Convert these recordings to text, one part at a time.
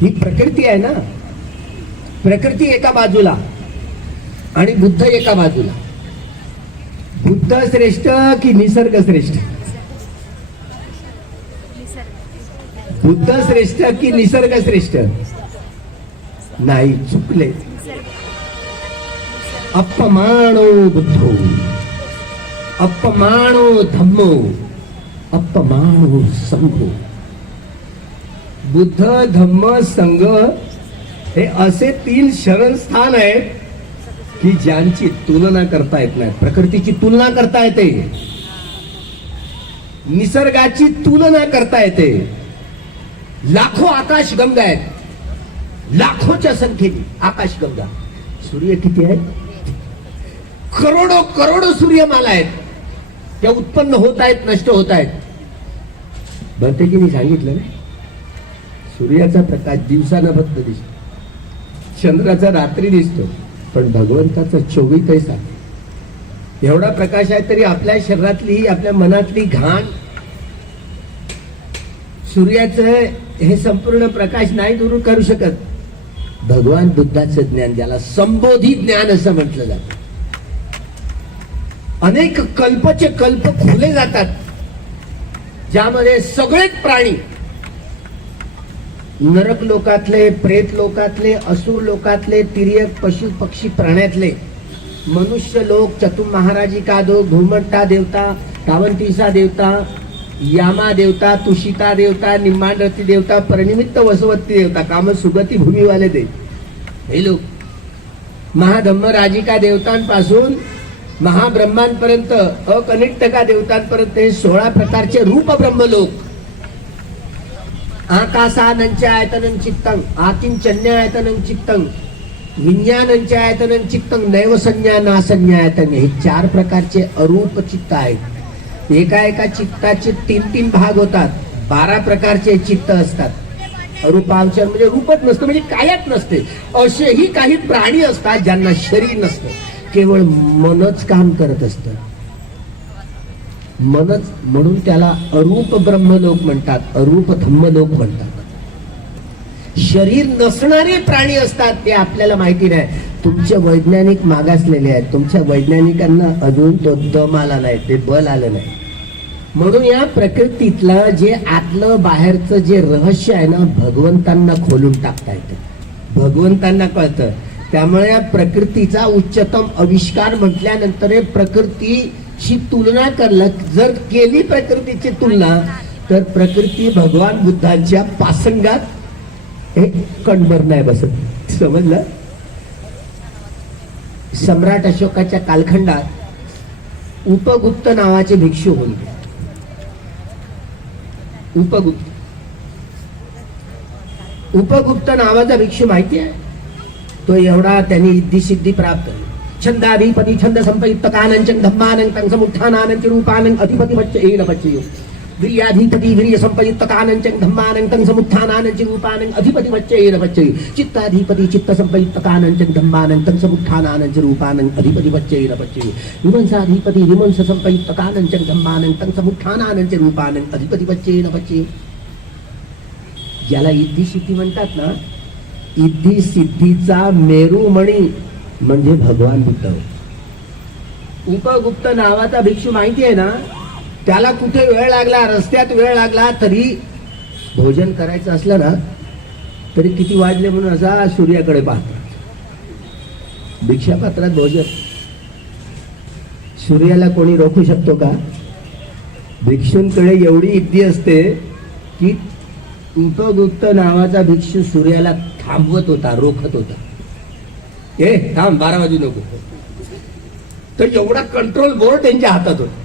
ही प्रकृती आहे ना. प्रकृती एका बाजूला आणि बुद्ध एका बाजूला. बुद्ध श्रेष्ठ की निसर्ग श्रेष्ठ? बुद्ध श्रेष्ठ की निसर्ग श्रेष्ठ? नाही चुकले. अपमानो बुद्धो. अपमानो धम्मो. अपमानो संघो बुद्ध धम्म संघ हे असे तीन शरणस्थान आहेत की ज्यांची तुलना करता येत नाही. प्रकृतीची तुलना करता येते. निसर्गाची तुलना करता येते. लाखो आकाशगंगा आहेत. लाखोच्या संख्येने आकाशगंगा. सूर्य किती आहेत? करोडो करोडो सूर्यमाला आहेत. त्या उत्पन्न होत आहेत नष्ट होत आहेत. भरते की मी सांगितलं ना? सूर्याचा प्रकाश दिवसानं फक्त दिसतो. चंद्राचा रात्री दिसतो. पण भगवंताचा चोवीस पैसा एवढा प्रकाश आहे तरी आपल्या शरीरातली आपल्या मनातली घाण सूर्याचं हे संपूर्ण प्रकाश नाही दूर करू शकत. भगवान बुद्धाचं ज्ञान ज्याला संबोधी ज्ञान असं म्हटलं जात. अनेक कल्पचे कल्प खुले जातात. ज्यामध्ये सगळेच प्राणी नरक लोकातले प्रेत लोकातले असुर लोकातले तिर्यक पशु पक्षी प्राण्यातले. मनुष्य लोक चतुर महाराजी कादो घुमट्टा देवता कावंतीसा देवता यामा देवता तुषिता देवता निम्मांडरती देवता परिनिमित्त वसवती देवता काम सुगती भूमीवाले देव. हे लोक. महाधम्म राजिका देवतांपासून महाब्रह्मांपर्यंत अकनिष्ठका देवतांपर्यंत हे सोळा प्रकारचे रूप ब्रह्मलोक आकाशानंच्या आयतनं चित्तं आकिंचन्य आयतनं चित्तं विज्ञानंच्या आयतनं चित्तं नैवसंज्ञा नासंज्ञा आयतन हे चार प्रकारचे अरूप चित्त आहेत. एका एका चित्ताचे तीन तीन भाग होतात. बारा प्रकारचे चित्त असतात. अरूपांश म्हणजे रूपच नसतं म्हणजे कायच नसते. असेही काही प्राणी असतात ज्यांना शरीर नसतं. केवळ मनच काम करत असतं. मनच म्हणून त्याला अरूप ब्रह्मलोक म्हणतात अरूप धम्मलोक म्हणतात. शरीर नसणारे प्राणी असतात ते आपल्याला माहिती नाही. तुमचे वैज्ञानिक मागासलेले आहेत. तुमच्या वैज्ञानिकांना अजून तो दम आला नाही ते बल आलं नाही. म्हणून या प्रकृतीतलं जे आतलं बाहेरचं जे रहस्य आहे ना भगवंतांना खोलून टाकता येतं. भगवंतांना कळतं. त्यामुळे या प्रकृतीचा उच्चतम आविष्कार म्हटल्यानंतर हे प्रकृतीची तुलना करलं जर केली प्रकृतीची तुलना तर प्रकृती भगवान बुद्धांच्या पासंगात एक कणभर नाही बसत. समजलं? सम्राट अशोकाच्या कालखंडात उपगुप्त नावाचे भिक्षू होते उपगुप्त. उपगुप्त नावाचा भिक्षू माहिती आहे? तो एवढा त्यांनी इद्धी सिद्धी प्राप्त छंदाधिपती छंद संपयुक्त कानंचन धम्मानं तं समुत्थानानं च रूपानं अधिपती वच्च येन वच्चयो वीर्याधिपती वीर्य संपयुक्त कानंचन धम्मानं तं समुत्थानानं च रूपानं अधिपती वच्च न वच्चयो चित्ताधिपती चित्त संपयुक्त कानंचन धम्मानं तं समुत्थानानं च रूपानं अधिपती वच्च येन वच्चयो विमंसाधिपती विमंस संपयुक्त कानंचन धम्मानं तं समुत्थानानं च रूपानं अधिपती वच्च येन वच्चयो ज्याला इद्धी सिद्धी म्हणतात ना? इद्धी सिद्धीचा मेरुमणी म्हणजे भगवान बुद्ध. उपगुप्त नावाचा भिक्षू माहिती आहे ना? त्याला कुठे वेळ लागला रस्त्यात वेळ लागला तरी भोजन करायचं असलं ना तरी किती वाजले म्हणून असा सूर्याकडे पाहतात. भिक्षापात्रात भोजन. सूर्याला कोणी रोखू शकतो का? भिक्षूंकडे एवढी इद्दी असते की उपगुप्त नावाचा भिक्षू सूर्याला थांबवत होता रोखत होता. ए थांब बारा वाजू नको. तर एवढा कंट्रोल बोर्ड त्यांच्या हातात होता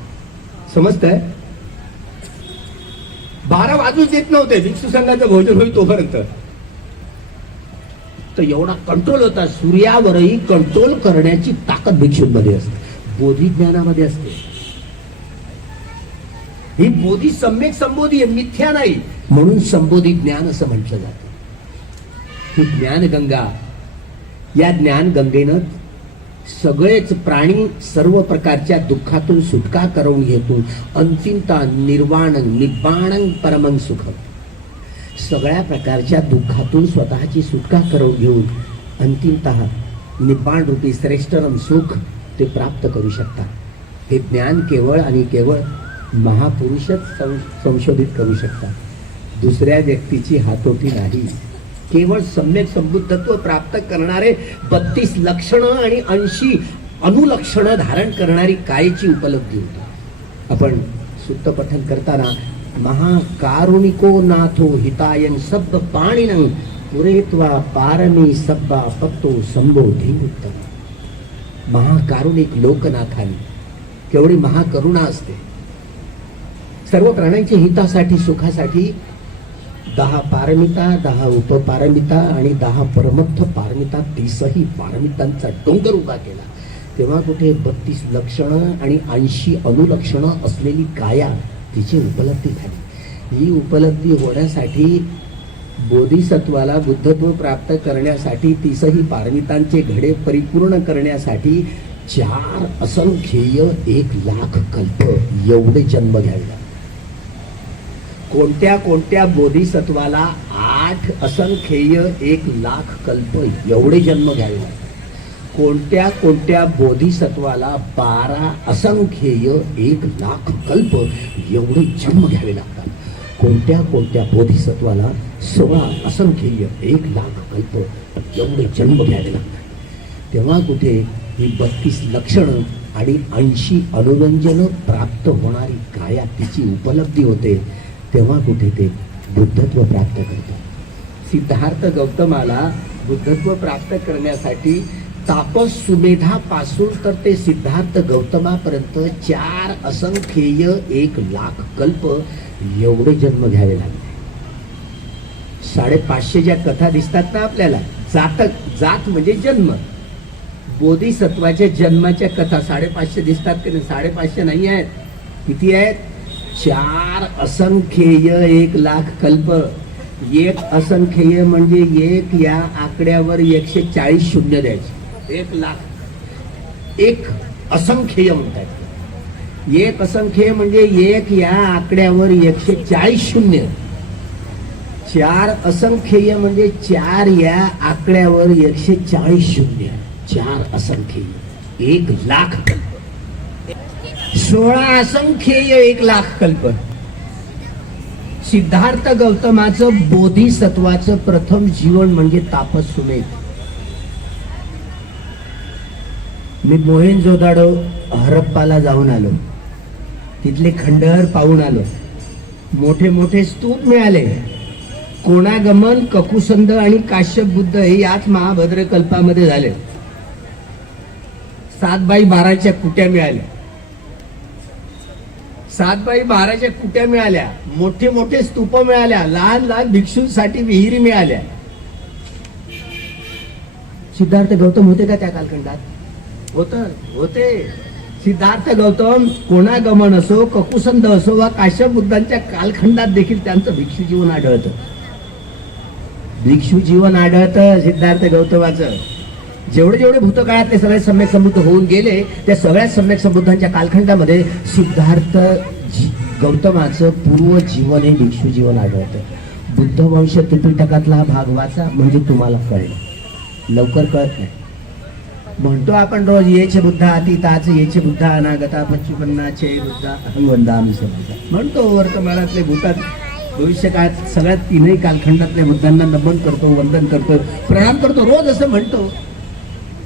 समजतंय? बारा वाजूच येत नव्हते भिक्षू संघाचं भोजन होईल तोपर्यंत. तर एवढा कंट्रोल होता सूर्यावरही कंट्रोल करण्याची ताकद भिक्षूंमध्ये असते. बोधी ज्ञानामध्ये असते. ही बोधी सम्यक संबोधी आहे मिथ्या नाही. म्हणून संबोधी ज्ञान असं म्हटलं जातं. ही ज्ञानगंगा या ज्ञानगंगेनं सगळेच प्राणी सर्व प्रकारच्या दुःखातून सुटका करून घेतो अंतिमता निर्वाण निब्बाण परमंग सुख. सगळ्या प्रकारच्या दुःखातून स्वतःची सुटका करून घेऊन अंतिमतः निब्बाण रूपी श्रेष्ठरम सुख ते प्राप्त करू शकतात. हे ज्ञान केवळ आणि केवळ महापुरुषच सं- संशोधित करू शकतात. दुसऱ्या व्यक्तीची हातोटी नाही. केवळ सम्यक संबुद्धत्व प्राप्त करणारे बत्तीस लक्षणं आणि ऐंशी अनुलक्षणं धारण करणारी कायची उपलब्धी होती. आपण सुत्त पठन करताना महाकारुणिको नाथो हितायन शब्द पाणीनं पुरेत्वा पारमी सब्बा पत्तो संबोधी उत्तम. महाकारुणिक लोकनाथाने केवढी महाकरुणा असते. सर्व प्राण्यांच्या हितासाठी सुखासाठी दहा पारमिता दहा उपपारमिता आणि दहा परमत्थ पारमिता तीसही पारमितांचा डोंगर उभा केला तेव्हा कुठे बत्तीस लक्षणं आणि ऐंशी अनुलक्षणं असलेली काया तिची उपलब्धी झाली ही उपलब्धी होण्यासाठी बोधिसत्वाला बुद्धत्व प्राप्त करण्यासाठी तीसही पारमितांचे घडे परिपूर्ण करण्यासाठी चार असंख्येय एक लाख कल्प एवढे जन्म घ्यावे लागले. कोणत्या कोणत्या बोधिसत्वाला आठ असंख्येय एक लाख कल्प एवढे जन्म घ्यावे लागतात कोणत्या कोणत्या बोधिसत्वाला बारा असंख्येय एक लाख कल्प एवढे जन्म घ्यावे लागतात? कोणत्या कोणत्या बोधिसत्वाला सोळा असंख्येय एक लाख कल्प एवढे जन्म घ्यावे लागतात? तेव्हा कुठे ही बत्तीस लक्षणं आणि ऐंशी अनुरंजनं प्राप्त होणारी काया तिची उपलब्धी होते. तेव्हा कुठे ते बुद्धत्व प्राप्त करतात सिद्धार्थ गौतमाला बुद्धत्व प्राप्त करण्यासाठी तापस सुमेधापासून तर ते सिद्धार्थ गौतमापर्यंत चार असंख्येय एक लाख कल्प एवढे जन्म घ्यावे लागले. साडेपाचशे ज्या कथा दिसतात ना आपल्याला जातक जात म्हणजे जन्म. बोधिसत्वाच्या जन्माच्या कथा साडेपाचशे दिसतात की नाही? साडेपाचशे नाही आहेत. किती आहेत? चार असंख्येय एक लाख कल्प. एक असंख्येय म्हणजे एक या आकड्यावर एकशे चाळीस शून्य द्यायचे. एक लाख. एक असंख्येय म्हणतात. एक असंख्येय म्हणजे एक या आकड्यावर एकशे चाळीस शून्य. चार असंख्येय म्हणजे चार या आकड्यावर एकशे चाळीस शून्य. चार असंख्येय. एक लाख. कल्प सोळा असंख्येय एक लाख कल्प. सिद्धार्थ गौतमाचं बोधिसत्वाचं प्रथम जीवन म्हणजे तापस सुमेध. मी मोहीन जोदाडो हरप्पाला जाऊन आलो. तिथले खंडहर पाहून आलो. मोठे मोठे स्तूप मिळाले. कोणागमन ककुसंद आणि काश्यप बुद्ध हे याच महाभद्र कल्पामध्ये झाले. सात बाई बाराच्या कुट्या मिळाल्या. सात बाई बाराच्या कुट्या मिळाल्या मोठे मोठे स्तूप मिळाल्या लहान लहान भिक्षूंसाठी विहिरी मिळाल्या. सिद्धार्थ गौतम होते का त्या कालखंडात? होत होते. सिद्धार्थ गौतम कोणागमन असो ककुसंद असो वा काश्यप बुद्धांच्या कालखंडात देखील त्यांचं भिक्षू जीवन आढळतं. भिक्षू जीवन आढळतं सिद्धार्थ गौतमाचं. जेवढे जेवढे भूतकाळात ते सगळे सम्यक समृद्ध होऊन गेले त्या सगळ्या सम्यक समृद्धांच्या कालखंडामध्ये सिद्धार्थ गौतमाचं पूर्व जीवन हे भिक्षू जीवन आढळतं. बुद्धवंश त्रिपिटकातला हा भाग वाचा म्हणजे तुम्हाला कळेल. लवकर कळत नाही. म्हणतो आपण रोज येचे बुद्धा अतीताच येचे बुद्धा अनागता पच्चुपन्नाचे बुद्धा अभिवंदा वंदामी बुद्धा म्हणतो वर्तमानातले भूतात भविष्य काळात सगळ्यात तीनही कालखंडातल्या बुद्धांना नमन करतो वंदन करतो प्रणाम करतो रोज असं म्हणतो.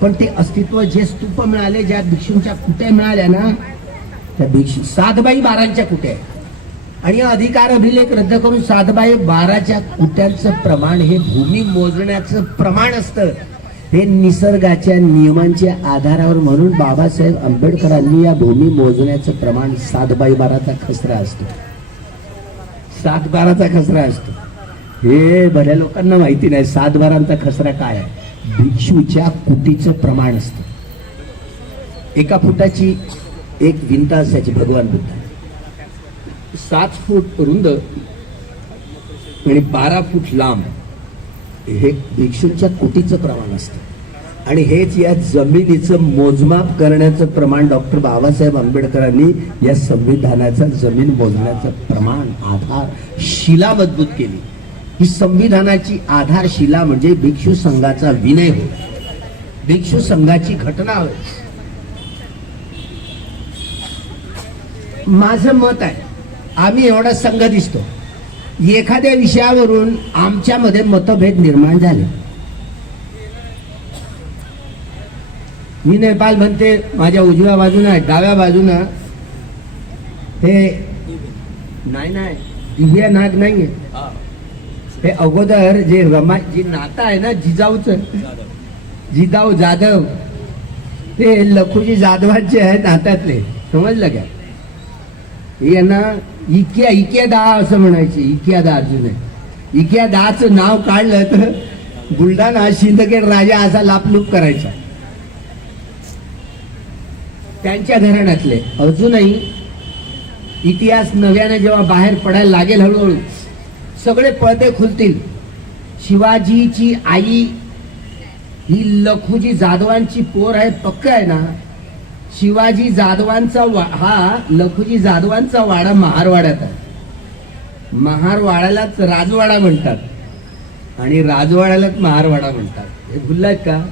पण ते अस्तित्व जे स्तूप मिळाले ज्या भिक्षूंच्या कुट्या मिळाल्या ना त्या भिक्षू सातबाई बारांच्या कुट्या आणि अधिकार अभिलेख रद्द करून सातबाई बाराच्या कुट्यांचं प्रमाण हे भूमी मोजण्याचं प्रमाण असतं. हे निसर्गाच्या नियमांच्या आधारावर म्हणून बाबासाहेब आंबेडकरांनी या भूमी मोजण्याचं प्रमाण सातबाई बाराचा खसरा असतो. सात बाराचा खसरा असतो. हे बऱ्या लोकांना माहिती नाही सात बारांचा खसरा काय आहे? भिक्षूच्या कुटीचं प्रमाण असतं. एका फुटाची एक विंता असायची भगवान बुद्ध सात फूट रुंद आणि बारा फूट लांब हे भिक्षूंच्या कुटीचं प्रमाण असतं. आणि हेच या जमिनीचं मोजमाप करण्याचं प्रमाण डॉक्टर बाबासाहेब आंबेडकरांनी या संविधानाचा जमीन मोजण्याचं प्रमाण आधार शिला मजबूत केली. ही संविधानाची आधारशिला म्हणजे भिक्षू संघाचा विनय होय. भिक्षू संघाची घटना होय. माझं मत आहे. आम्ही एवढा संघ दिसतो. एखाद्या विषयावरून आमच्यामध्ये मतभेद निर्माण झाले. मी नेपाल म्हणते माझ्या उजव्या बाजूनं आहे डाव्या बाजूनं हे नाही नाही दिव्या नाग नाही हे अगोदर जे रमा जी नातं आहे ना जिजाऊच जिजाऊ जाधव ते लखुजी जाधवांचे आहेत नात्यातले समजलं का? यांना इक्या इक्या दा असं म्हणायचे इक्या दा अजून आहे इक्या दाचं नाव काढलं तर बुलढाणा शिंदखेड राजा असा लापलूप करायचा. त्यांच्या घराण्यातले अजूनही इतिहास नव्याने जेव्हा बाहेर पडायला लागेल हळूहळू सगळे पडदे खुलतील. शिवाजीची आई ही लखुजी जाधवांची पोर आहे पक्क आहे ना? शिवाजी जाधवांचा हा लखुजी जाधवांचा वाडा महारवाड्यात आहे. महारवाड्यालाच राजवाडा म्हणतात. आणि राजवाड्यालाच महारवाडा म्हणतात. हे भुललात का?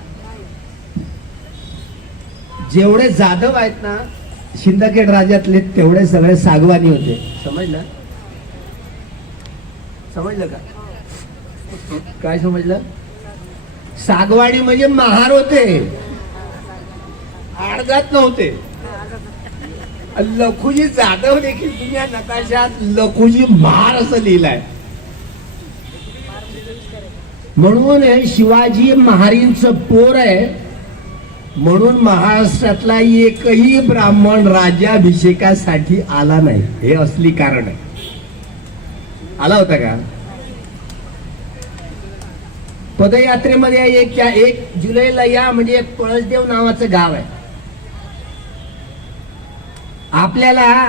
जेवढे जाधव आहेत ना शिंदखेड राज्यातले तेवढे सगळे सागवानी होते. समजलं? समजलं का? काय समजलं? सागवाणी म्हणजे महार होते. आडजात नव्हते. लखुजी जाधव देखील तुम्ही या नकाशात लखुजी महार असं लिहिलंय. म्हणून हे शिवाजी महारींच पोर आहे. म्हणून महाराष्ट्रातला एकही ब्राह्मण राज्याभिषेकासाठी आला नाही. हे असली कारण आहे. आला होता का? पदयात्रेमध्ये एक एक जुलैला या म्हणजे एक पळसदेव नावाचं गाव आहे. आपल्याला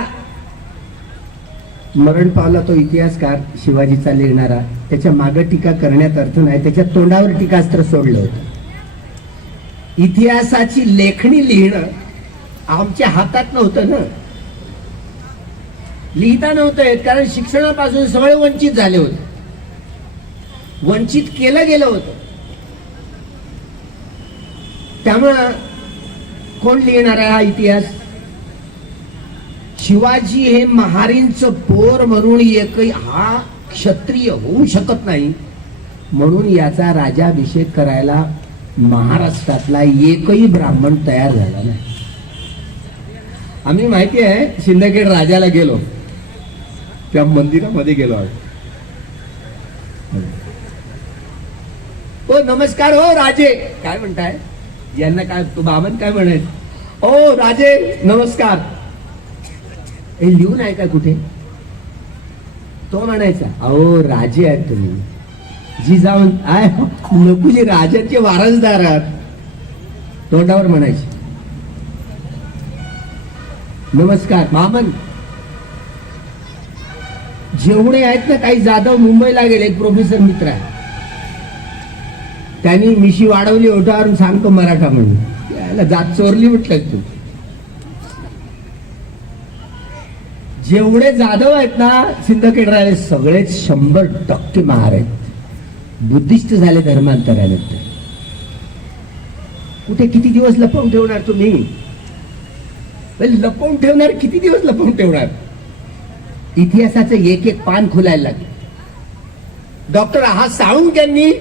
मरण पावला तो इतिहासकार शिवाजीचा लिहिणारा. त्याच्या मागं टीका करण्यात अर्थ नाही. त्याच्या तोंडावर टीकास्त्र सोडलं होतं. इतिहासाची लेखणी लिहिणं आमच्या हातात नव्हतं ना. लिहिता नव्हतं येत कारण शिक्षणापासून सगळे वंचित झाले होते. वंचित केलं गेलं होतं. त्यामुळं कोण लिहिणार आहे हा इतिहास? शिवाजी हे महारींचं पोर म्हणून एकही हा क्षत्रिय होऊ शकत नाही. म्हणून याचा राजाभिषेक करायला महाराष्ट्रातला एकही ब्राह्मण तयार झाला नाही. आम्ही माहिती आहे शिंदखेड राजाला गेलो. त्या मंदिरामध्ये गेलो आहोत ओ नमस्कार हो राजे. काय म्हणताय? यांना काय तू बाबन काय म्हणायचं? ओ राजे नमस्कार. हे लिहून आहे का कुठे? तो म्हणायचा अहो राजे आहेत तुम्ही. जी जाऊन आय लघुजी राजाचे वारसदार आहात. तोंडावर म्हणायचे नमस्कार मामन. जेवढे आहेत ना काही जाधव मुंबईला गेले एक प्रोफेसर मित्र आहे. त्यांनी मिशी वाढवली ओठावरून सांगतो मराठा म्हणून. याला जात चोरली म्हटलं तू. जेवढे जाधव आहेत ना सिंदखेड राहिले सगळेच शंभर टक्के महार आहेत बुद्धिस्ट झाले धर्मांतरानंतर कुठे किती दिवस लपवून ठेवणार तुम्ही? लपवून ठेवणार किती दिवस लपवून ठेवणार? इतिहासाचं एक एक पान खुलायला लागले. डॉक्टर हा साळुंक यांनी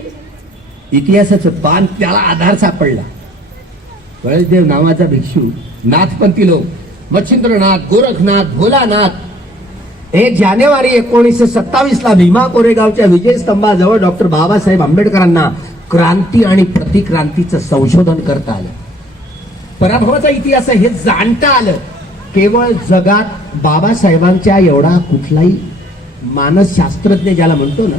इतिहासाचं पान त्याला आधार सापडला. बळदेव नावाचा भिक्षू नाथपंथी लोक मच्छिंद्रनाथ गोरखनाथ भोलानाथ. एक जानेवारी एकोणीसशे सत्तावीस ला भीमा कोरेगावच्या विजय स्तंभाजवळ डॉक्टर बाबासाहेब आंबेडकरांना क्रांती आणि प्रतिक्रांतीचं संशोधन करता आलं. पराभवाचा इतिहास हे जाणता आलं. केवळ जगात बाबासाहेबांच्या एवढा कुठलाही मानसशास्त्रज्ञ ज्याला म्हणतो ना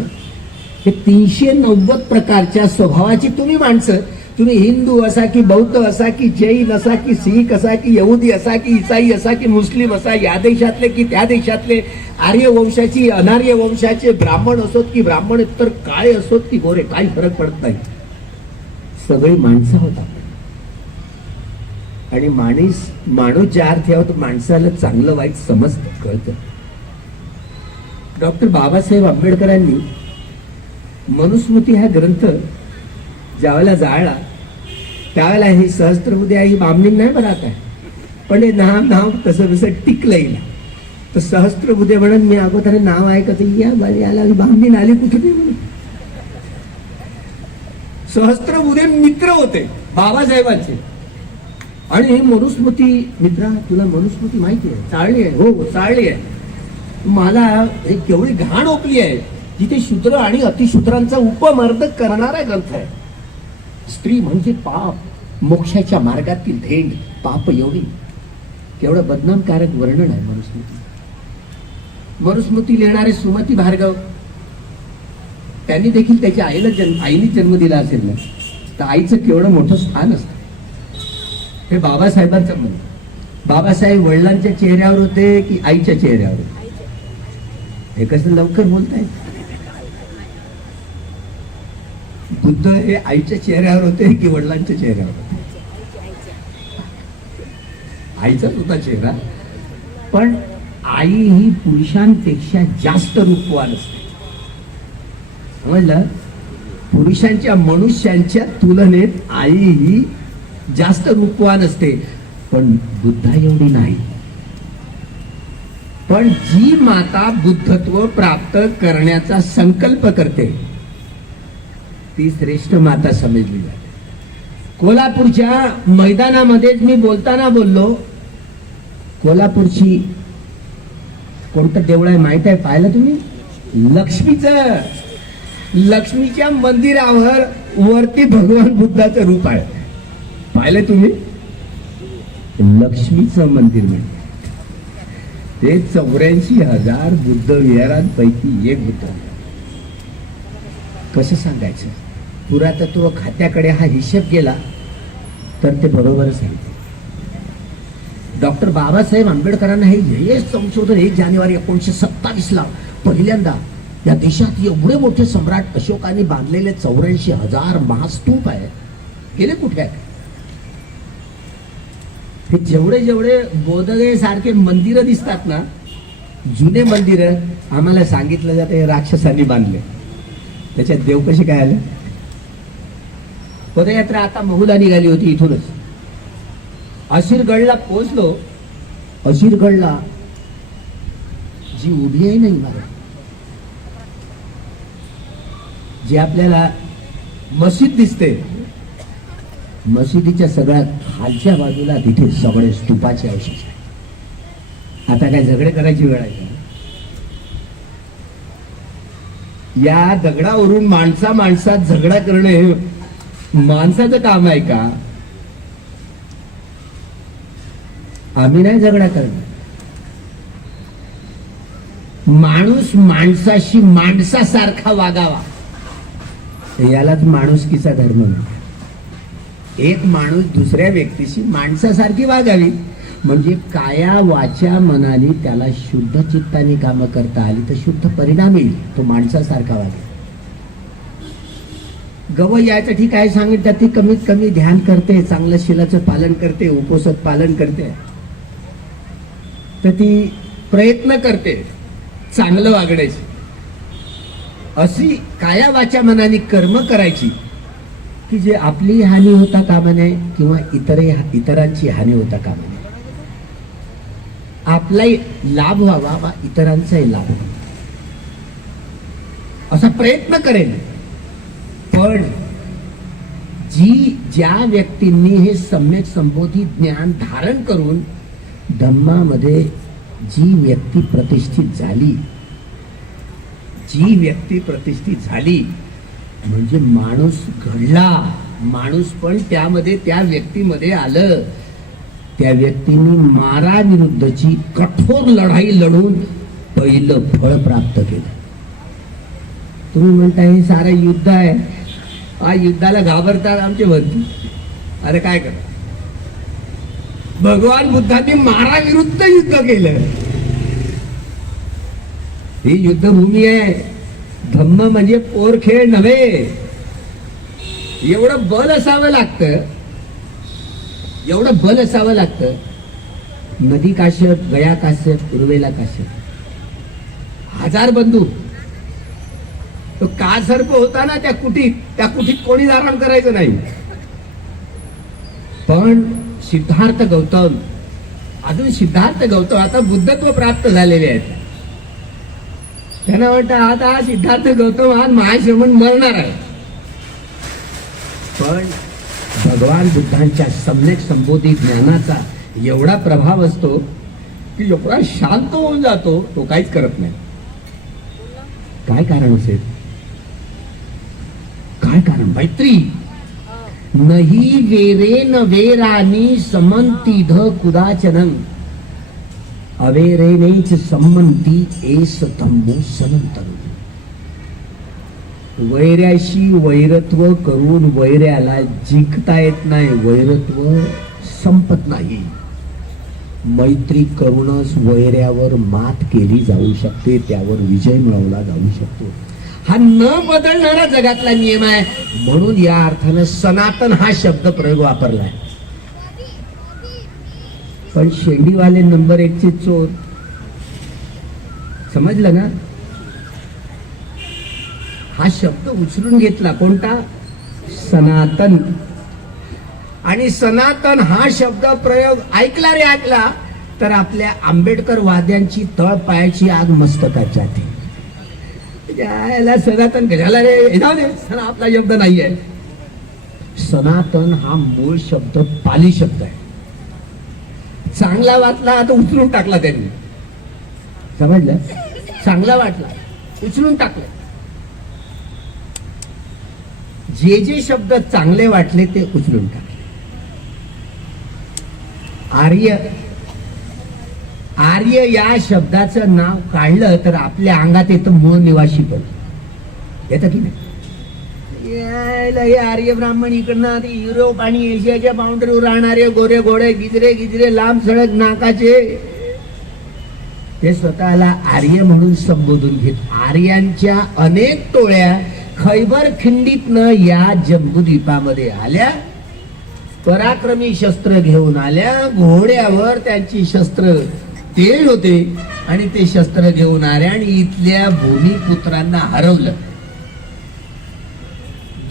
हे तीनशे नव्वद प्रकारच्या स्वभावाची तुम्ही माणसं तुम्ही हिंदू असा की बौद्ध असा की जैन असा की सिख असा की यहुदी असा की इसाई असा की मुस्लिम असा या देशातले की त्या देशातले आर्य वंशाची अनार्य वंशाचे ब्राह्मण असोत की ब्राह्मण तर काळे असोत की गोरे काही फरक पडत नाही. सगळी माणसं होत आपण आणि माणूस माणूस ज्या अर्थी आहोत माणसाला चांगलं वाईट समजतं कळतं. डॉक्टर बाबासाहेब आंबेडकरांनी मनुस्मृती हा ग्रंथ ज्यावेळेला जाळला त्यावेळेला ही सहस्त्रबुद्धी ही बामणी नाही म्हणत आहे. पण हे नाव नाव तसं तसं टिकलं येईल तर सहस्त्रबुद्धे म्हणत मी अगोदर नाव ऐकत या बाई, याला बामणी आली कुठे नाही म्हणून. सहस्त्रबुधे मित्र होते बाबासाहेबांचे. आणि ही मनुस्मृती मित्रा तुला मनुस्मृती माहिती आहे? चाळली आहे. हो हो, चाळली आहे. मला हे केवढी घाण ओपली आहे. जिथे शूद्र आणि अतिशूद्रांचा उपमर्द करणारा ग्रंथ आहे. स्त्री म्हणजे पाप. मोक्षाच्या मार्गातील धेंड पाप योगी केवढं बदनामकारक वर्णन आहे मनुस्मृती. मनुस्मृती लिहिणारे सुमती भार्गव त्यांनी देखील त्याच्या आईला जन्म आईने जन्म दिला असेल ना? तर आईचं केवढं मोठं स्थान असतं. हे बाबासाहेबांचं मन बाबासाहेब वडिलांच्या चेहऱ्यावर होते की आईच्या चेहऱ्यावर? होते हे कसं लवकर बोलताय बुद्ध हे आईच्या चेहऱ्यावर होते की वडिलांच्या चेहऱ्यावर होते? आईचा होता चेहरा. पण आई ही पुरुषांपेक्षा जास्त रूपवान असते. म्हणलं पुरुषांच्या मनुष्यांच्या तुलनेत आई ही जास्त रूपवान असते. पण बुद्धा एवढी नाही. पण जी माता बुद्धत्व प्राप्त करण्याचा संकल्प करते ती श्रेष्ठ माता समजली जाते. कोल्हापूरच्या मैदानामध्येच मी बोलताना बोललो कोल्हापूरची कोणतं देवळ आहे माहीत आहे पाहिलं तुम्ही? लक्ष्मीचं लक्ष्मीच्या मंदिरावर वरती भगवान बुद्धाचं रूप आहे. पाहिलं तुम्ही? लक्ष्मीचं मंदिर म्हणजे. ते चौऱ्याऐंशी हजार बुद्ध विहारांपैकी एक होत. कसं सांगायचं? पुरातत्व खात्याकडे हा हिशेब गेला तर ते बरोबरच सांगते. डॉक्टर बाबासाहेब आंबेडकरांना हे हे संशोधन एक जानेवारी एकोणीशे सत्तावीस ला पहिल्यांदा या देशात एवढे मोठे सम्राट अशोकाने बांधलेले चौऱ्याऐंशी हजार महास्तूप आहे. गेले कुठे आहे हे जेवढे जेवढे बोधगय सारखे मंदिरं दिसतात ना जुने मंदिरं आम्हाला सांगितलं जातं हे राक्षसांनी बांधले. त्याच्यात देव कसे काय आले? पदयात्रा आता बहुदा निघाली होती इथूनच. अशीरगडला पोहोचलो. अशीरगडला जी उभी आहे ना इमारत जी आपल्याला मशीद दिसते मशिदीच्या सगळ्यात खालच्या बाजूला तिथे सगळे स्तूपाचे अवशेष आहे आता काय झगडे करायची वेळ आहे या दगडावरून माणसा माणसात झगडा करणे हे माणसाचं काम आहे का? आम्ही नाही झगडा करणार. माणूस माणसाशी माणसासारखा वागावा. यालाच माणुसकीचा धर्म एक माणूस दुसऱ्या व्यक्तीशी माणसासारखी वागावी. म्हणजे काया वाचा मनाने त्याला शुद्ध चित्ताने कामं करता आली तर शुद्ध परिणाम येईल. तो माणसासारखा वागेल. गवय यासाठी काय सांगितलं ती कमीत कमी ध्यान करते चांगलं शिलाचं पालन करते उपोषक पालन करते. तर ती प्रयत्न करते चांगलं वागण्याची. अशी काया वाचा मनाने कर्म करायची की जे आपली हानी होता कामा नये किंवा इतर इतरांची हानी होता कामा नये आपलाही लाभ व्हावा वा इतरांचाही लाभ व्हावा. असा प्रयत्न करेल. पण जी ज्या व्यक्तींनी हे सम्यक संबोधी ज्ञान धारण करून धम्मामध्ये जी व्यक्ती प्रतिष्ठित झाली जी व्यक्ती प्रतिष्ठित झाली म्हणजे माणूस घडला माणूस पण त्यामध्ये त्या व्यक्तीमध्ये आलं. त्या व्यक्तीने मारा विरुद्धची कठोर लढाई लढून पहिलं फळ प्राप्त केलं. तुम्ही म्हणता हे सारं युद्ध आहे. आज युद्धाला घाबरतात आमचे बंधू अरे काय कर? भगवान बुद्धांनी मारा विरुद्ध युद्ध केलं. ही युद्धभूमी आहे. धम्म म्हणजे पोर खेळ नव्हे. एवढं बल असावं लागतं. एवढं बल असावं लागतं. नदी काश्यप गया काश्यप उर्वेला काश्यप. हजार बंदूक. तो का सर्प होता ना त्या कुटीत त्या कुटीत कोणी धारण करायचं नाही. पण सिद्धार्थ गौतम अजून सिद्धार्थ गौतम आता बुद्धत्व प्राप्त झालेले आहेत. त्यांना वाटतं आता सिद्धार्थ गौतम हा महाश्रमण मरणार आहे. पण भगवान बुद्धांच्या सम्यक संबोधी ज्ञानाचा एवढा प्रभाव असतो की एवढा शांत होऊन जातो तो काहीच करत नाही. काय कारण असेल? काय कारण मैत्री. नही वेरेन वेरानी समंती ध कुदाचनं अवेरेनेच संमंती एस तंबू सनंतरू वैऱ्याशी वैरत्व करून वैऱ्याला जिंकता येत नाही वैरत्व संपत नाही. मैत्री करूनच वैऱ्यावर मात केली जाऊ शकते त्यावर विजय मिळवला जाऊ शकतो. हा न बदलणारा जगातला नियम आहे. म्हणून या अर्थानं सनातन हा शब्द प्रयोग वापरलाय. पण शेंडीवाले नंबर एकचे चोर. समजलं ना? हा शब्द उचलून घेतला कोणता? सनातन. आणि सनातन हा शब्द प्रयोग ऐकला रे ऐकला तर आपल्या आंबेडकर वाद्यांची तळ पायाची आग मस्तकात जाते याला सनातन कशाला रे जाऊ सना आपला शब्द नाहीये सनातन हा मूळ शब्द पाली शब्द आहे चांगला वाटला आता उचलून टाकला त्यांनी. समजलं? चांगला वाटला उचलून टाकलं. जे जे शब्द चांगले वाटले ते उचलून टाकले. आर्य आर्य या शब्दाचं नाव काढलं तर आपल्या अंगात येतं मूळ निवासी पण येतं की नाही? यायला हे आर्य ब्राह्मण इकडनं आधी युरोप आणि एशियाच्या बाउंड्रीवर राहणारे गोरे गोडे गिजरे गिजरे लांब सडक नाकाचे. ते स्वतःला आर्य म्हणून संबोधून घेत. आर्यांच्या अनेक टोळ्या खैबर खिंडीतनं या जम्बूद्वीपामध्ये आल्या. पराक्रमी शस्त्र घेऊन आल्या. घोड्यावर त्यांची शस्त्र तेल होते आणि ते शस्त्र घेऊन आल्या आणि इथल्या भूमिपुत्रांना हरवलं.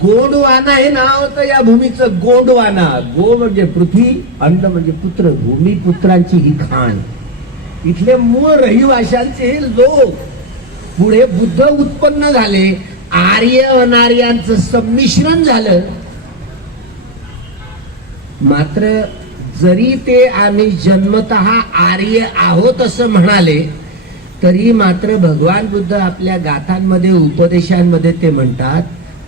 गोंडवाना हे नाव होतं या भूमीचं गोंडवाना. गो म्हणजे पृथ्वी अन्न म्हणजे पुत्र. भूमिपुत्रांची ही खाण. इथले मूळ रहिवाशांचे हे लोक. पुढे बुद्ध उत्पन्न झाले. आर्य अनार्यांचं संमिश्रण झालं. मात्र जरी ते आम्ही जन्मत आर्य आहोत असं म्हणाले तरी मात्र भगवान बुद्ध आपल्या गाथांमध्ये उपदेशांमध्ये ते म्हणतात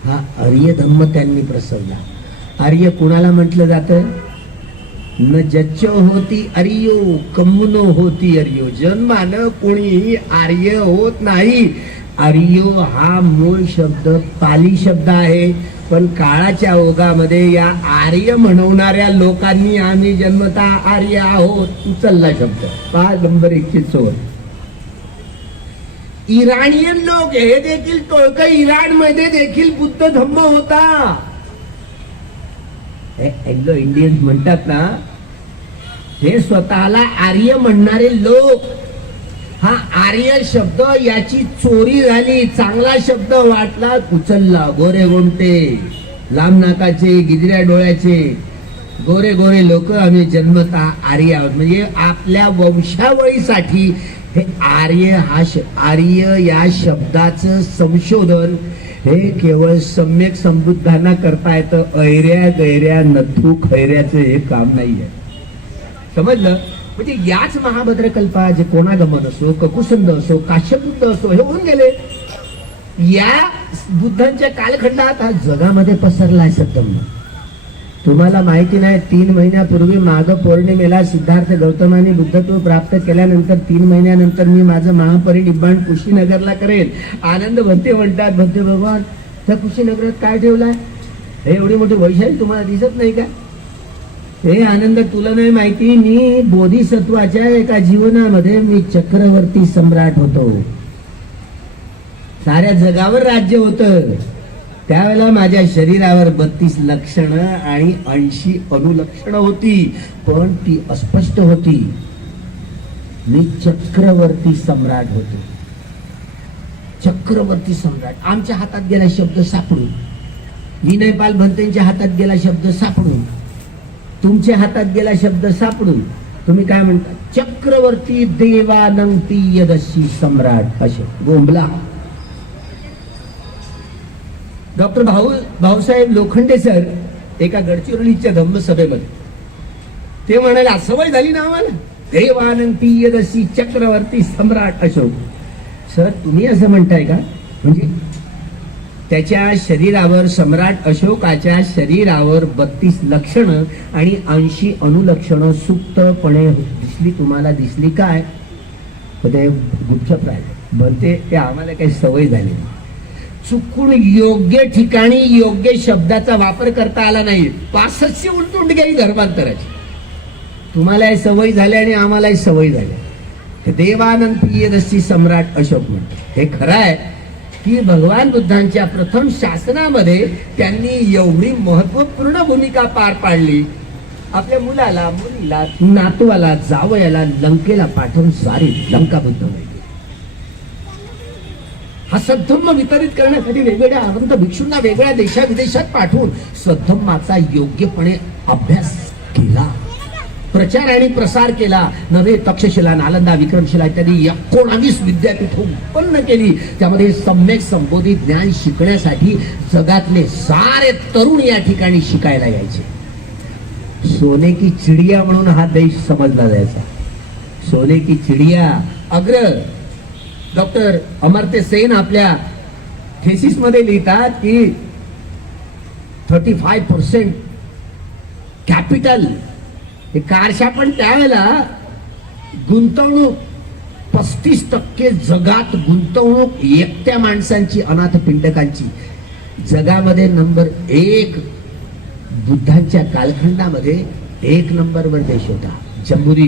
हा आर्य धम्म त्यांनी प्रसवला. आर्य कुणाला म्हटलं जातं? न जच्च होती अर्यो कम्मुनो होती अर्यो जन्मानं कोणीही आर्य होत नाही. अर्यो हा मूळ शब्द पाली शब्द आहे. पण काळाच्या ओघामध्ये या आर्य म्हणवणाऱ्या लोकांनी आम्ही जन्मता आर्य आहोत उचलला शब्द. पाच नंबर एकशे चोर इराणियन लोक हे देखील टोळक इराणमध्ये देखील बुद्ध धम्म होता अँग्लो इंडियन्स म्हणतात ना हे स्वतःला आर्य म्हणणारे लोक हा आर्य शब्द याची चोरी झाली चांगला शब्द वाटला उचलला गोरे गोमटे लांब नाकाचे गिजऱ्या डोळ्याचे. गोरे गोरे लोक आम्ही जन्मता आर्य आहोत. म्हणजे आपल्या वंशावळीसाठी हे आर्य हा श आर्य या शब्दाचं संशोधन हे केवळ सम्यक समृद्धांना करता येतं. ऐऱ्या गैऱ्या नथू खैऱ्याचं हे काम नाहीये. समजलं? म्हणजे याच महाभद्रकल्पा जे कोणागमन असो ककुसंद असो काश्यपुद्ध असो हे होऊन गेले. या बुद्धांच्या कालखंडात हा जगामध्ये पसरलाय सत्यम तुम्हाला माहिती नाही तीन महिन्यापूर्वी माघ पौर्णिमेला सिद्धार्थ गौतमाने बुद्धत्व प्राप्त केल्यानंतर तीन महिन्यानंतर मी माझं महापरिनिब्बाण कुशीनगरला करेन. आनंद भक्ते म्हणतात भक्ते भगवान त्या कुशीनगरात काय ठेवलाय? हे एवढी मोठी वैशाली तुम्हाला दिसत नाही का? हे आनंद तुला नाही माहिती मी बोधिसत्वाच्या एका जीवनामध्ये मी चक्रवर्ती सम्राट होतो. साऱ्या जगावर राज्य होत. त्यावेळेला माझ्या शरीरावर बत्तीस लक्षणं आणि ऐंशी अनुलक्षणं होती पण ती अस्पष्ट होती. मी चक्रवर्ती सम्राट होतो. चक्रवर्ती सम्राट. आमच्या हातात गेला शब्द सापडून. विनयपाल भंतेंच्या हातात गेला शब्द सापडून. तुमच्या हातात गेला शब्द सापडून तुम्ही काय म्हणता? चक्रवर्ती देवानंती यदशी सम्राट असे. गोंबला. डॉक्टर भाऊ भाऊसाहेब लोखंडे सर एका गडचिरोलीच्या धम्मसभेमध्ये. ते म्हणाले सवय झाली ना आम्हाला? देवानंती यदशी चक्रवर्ती सम्राट अशोक. सर तुम्ही असं म्हणताय का? म्हणजे त्याच्या शरीरावर सम्राट अशोकाच्या शरीरावर बत्तीस लक्षणं आणि ऐंशी अनुलक्षणं सुप्तपणे दिसली. तुम्हाला दिसली काय? ते गुपचप राहिले म्हणते ते आम्हाला काही सवय झाली नाही. चुकून योग्य ठिकाणी योग्य शब्दाचा वापर करता आला नाही. पासष्टची उलटून गेली धर्मांतराची. तुम्हाला हे सवय झाली आणि आम्हालाही सवय झाली. देवानंद प्रियदशी सम्राट अशोक म्हणतो हे खरं आहे. की भगवान बुद्धांच्या प्रथम शासनामध्ये त्यांनी एवढी महत्त्वपूर्ण भूमिका पार पाडली. आपल्या मुलाला मुलीला नातवाला जावयाला लंकेला पाठवून सारी लंका बुद्ध हा सद्धम्म वितरित करण्यासाठी वेगवेगळ्या अनंत भिक्षूंना वेगळ्या देशा विदेशात पाठवून सद्धम्माचा योग्यपणे अभ्यास केला. प्रचार आणि प्रसार केला. नवे तक्षशिला नालंदा विक्रमशिला इत्यादी एकोणावीस विद्यापीठ उत्पन्न केली. त्यामध्ये सम्यक संबोधित ज्ञान शिकण्यासाठी जगातले सारे तरुण या ठिकाणी शिकायला यायचे. सोने की चिडिया म्हणून हा देश समजला जायचा. सोने की चिडिया अग्र डॉक्टर अमर्त्य सेन आपल्या थेसिसमध्ये लिहितात की थर्टी फाय पर्सेंट कॅपिटल हे कारशा पण त्यावेळेला गुंतवणूक पस्तीस टक्के जगात गुंतवणूक एकट्या माणसांची अनाथ पिंडकांची. जगामध्ये नंबर एक बुद्धांच्या कालखंडामध्ये एक नंबरवर देश होता. जम्बुरी